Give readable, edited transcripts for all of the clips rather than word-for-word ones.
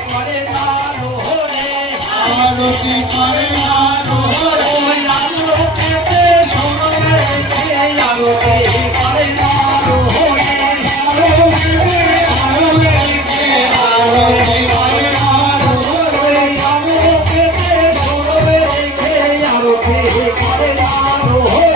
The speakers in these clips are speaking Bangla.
করে না রোহরে আরতি করে না রোহরে আলোকেতে সোনবে রেখে আলোকে করে না রোহরে আরতি করে না রোহরে আলোকেতে সোনবে রেখে আলোকে করে না রোহরে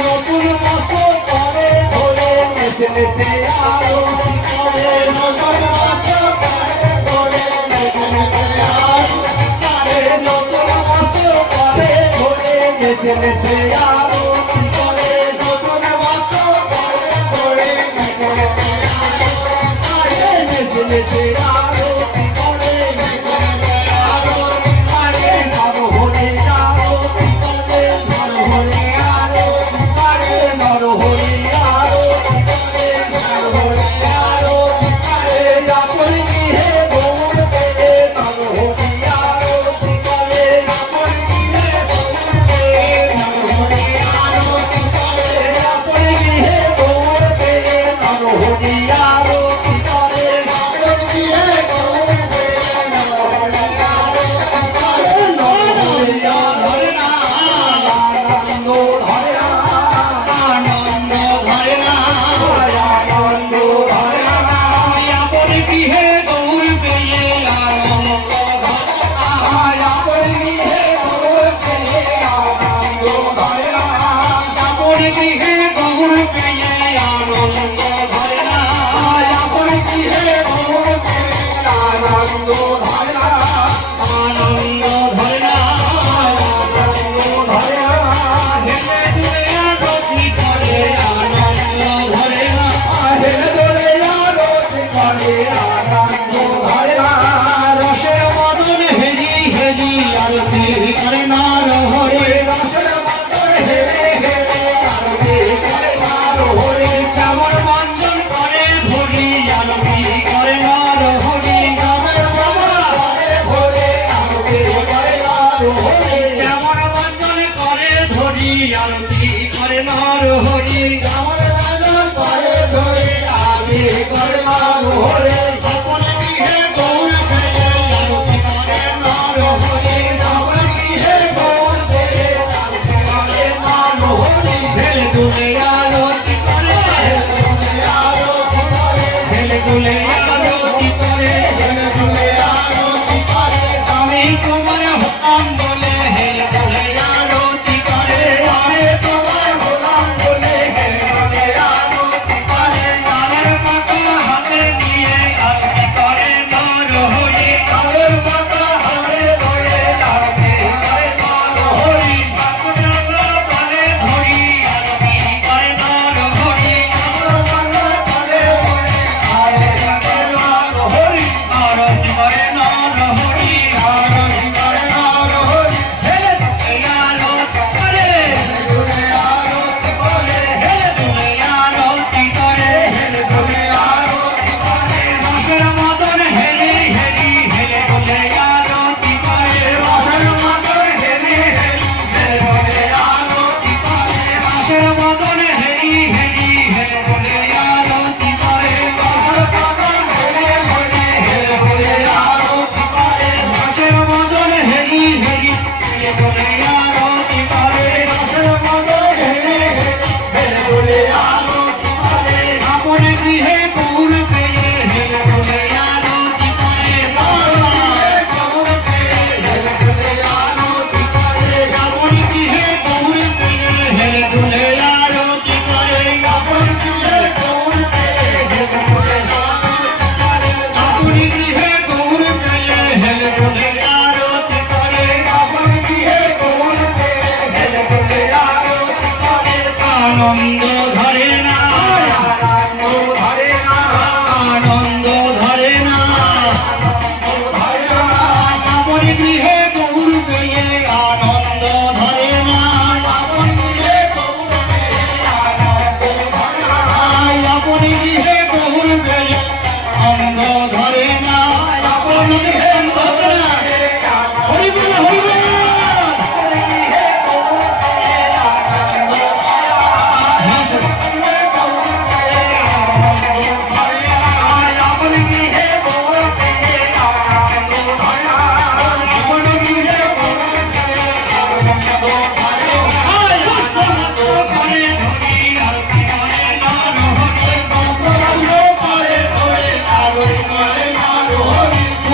নতুন মতো করে ধরে নেচে নেচে আরতি করে নতুন মতো করে নেচে নেচে নতুন মতো করে ধরে নেচে নেচে আরতি করে নতুন মতো করে নেচে নেচে আরতি করে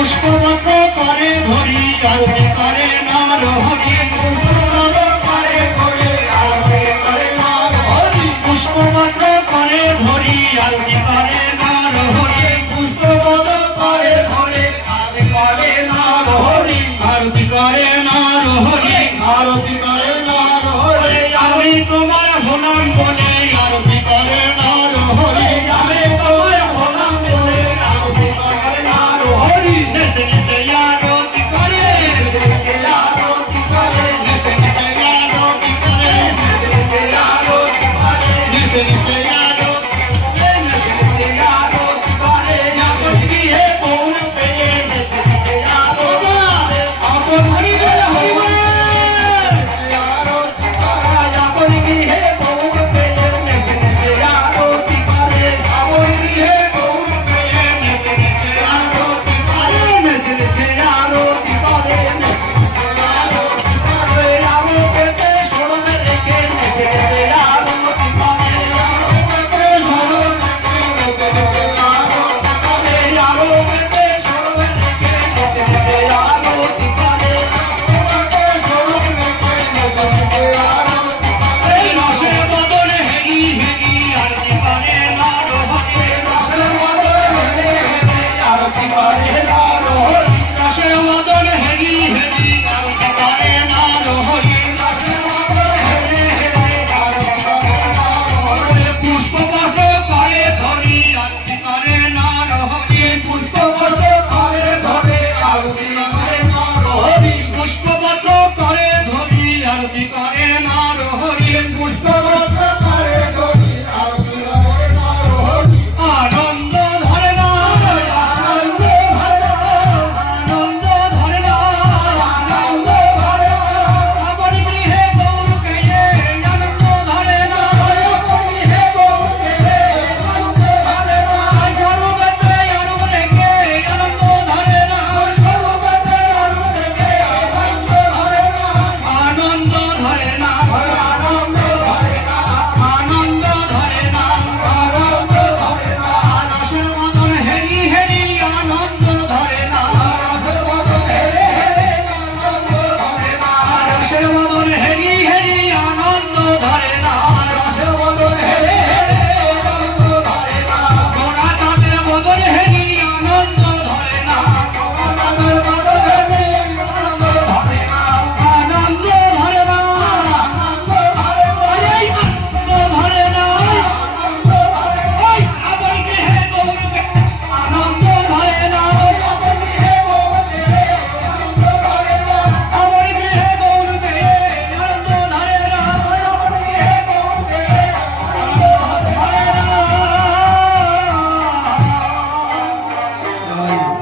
পুষ্পপত্র করে ধরি আরতি করে নার হরি পুষ্পপত্র করে ধরি আরতি করে নার হরি পুষ্পপত্র করে ধরি আরতি করে নার হরি পুষ্পপত্র করে ধরি আরতি করে নার হরি আরতি করে নার হরি আরতি করে নার হরি আমি তোমার হলাম বলে আরতি করে নার হরি আমি তোমার হলাম বলে আরতি করে নার হরি নেচে নেচে আরতি করে নেচে আরতি করে নেচে নেচে আরতি করে নেচে নেচে আরতি করে নেচে নেচে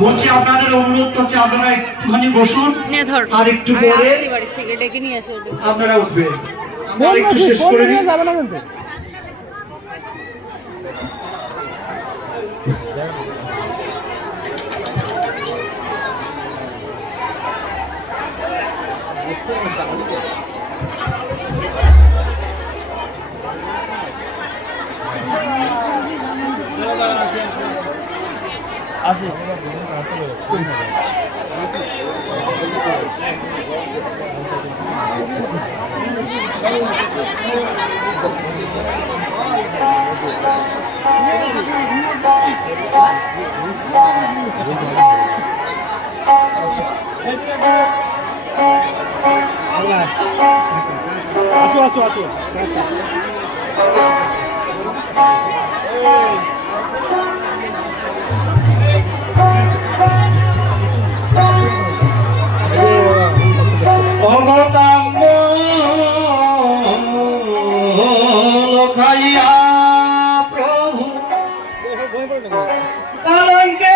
বলছি আপনাদের অনুরোধ করছি আপনারা একটুখানি বসুন আর একটু পরে বাড়ি থেকে ডেকে নিয়ে আসো আপনারা উঠবেন আমরা একটু শেষ করে নিই যাবে না কিন্তু আসি আছো আছো আছো অগতাম্য লোখাইয়া প্রভু কলঙ্কে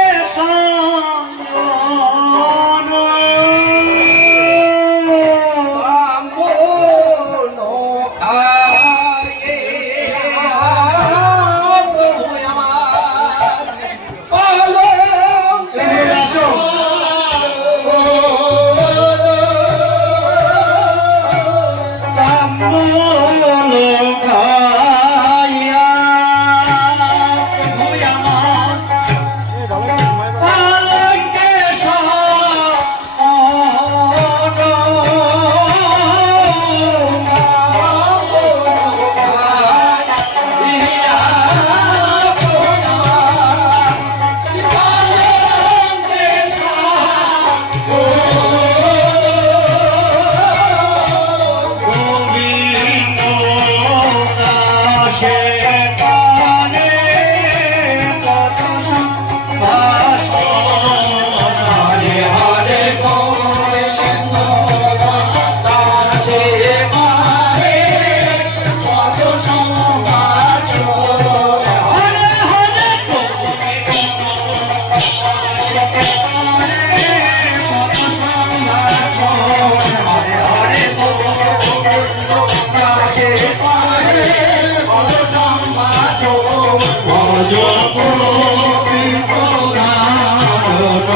যাকে পারে বদনাম বাজো ভজ গোবিন্দ নারায়ণ।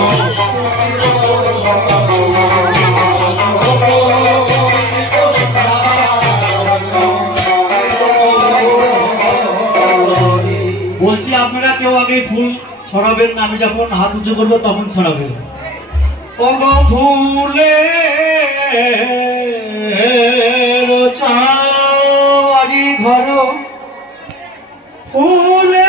বলছি আপনারা কেউ আগে ফুল ছড়াবেন না, আমি যখন হাত উঁচু করবো তখন ছড়াবেন। ওগো ফুলে চারি ধরো ফুলে